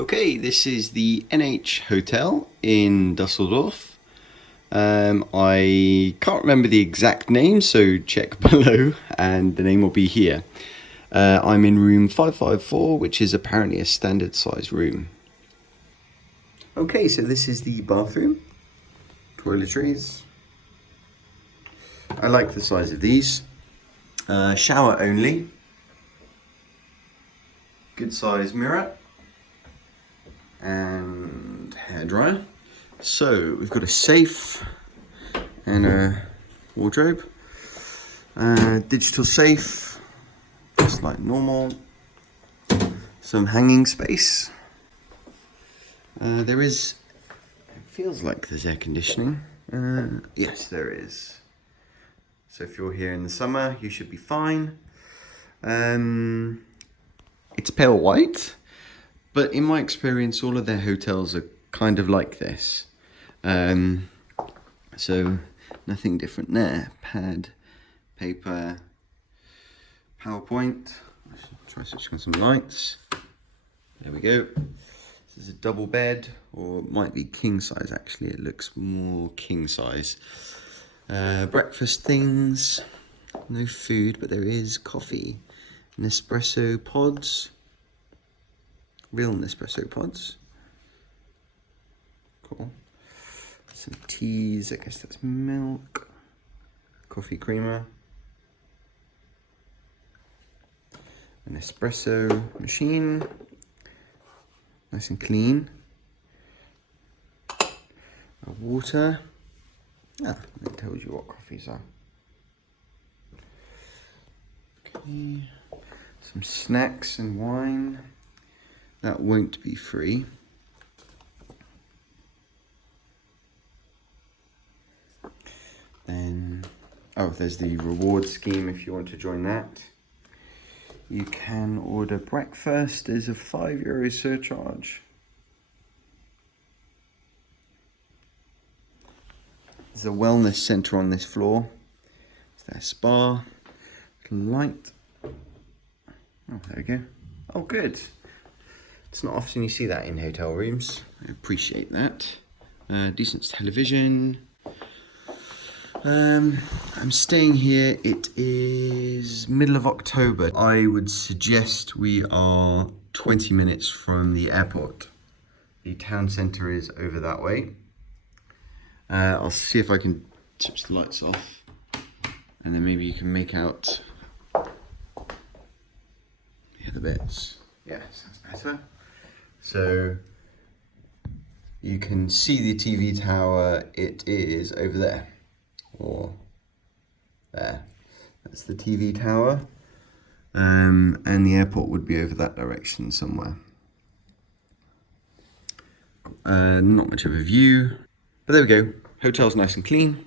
Okay, this is the NH Hotel in Dusseldorf. I can't remember the exact name, so check below and the name will be here. I'm in room 554, which is apparently a standard size room. Okay, so this is the bathroom, toiletries. I like the size of these. Shower only. Good size mirror. And hairdryer. So we've got a safe and a wardrobe. Digital safe, just like normal. Some hanging space. There is, it feels like there's air conditioning. Yes, there is. So if you're here in the summer, you should be fine. It's pale white. But in my experience, all of their hotels are kind of like this. So nothing different there. Pad, paper, PowerPoint. Let's try switching on some lights. There we go. This is a double bed, or it might be king size actually. It looks more king size. Breakfast things. No food, but there is coffee. Nespresso pods. Real Nespresso pods. Cool. Some teas, I guess that's milk. Coffee creamer. An espresso machine. Nice and clean. A water. It tells you what coffees are. Okay. Some snacks and wine. That won't be free. Then, there's the reward scheme if you want to join that. You can order breakfast. There's a €5 surcharge. There's a wellness centre on this floor. It's their spa. Light. Oh, there we go. Oh, good. It's not often you see that in hotel rooms. I appreciate that. Decent television. I'm staying here. It is middle of October. I would suggest we are 20 minutes from the airport. The town centre is over that way. I'll see if I can switch the lights off. And then maybe you can make out the other bits. Yeah, sounds better. So you can see the TV tower. It is over there, or there. That's the TV tower, and the airport would be over that direction somewhere. Not much of a view, but there we go. Hotel's nice and clean.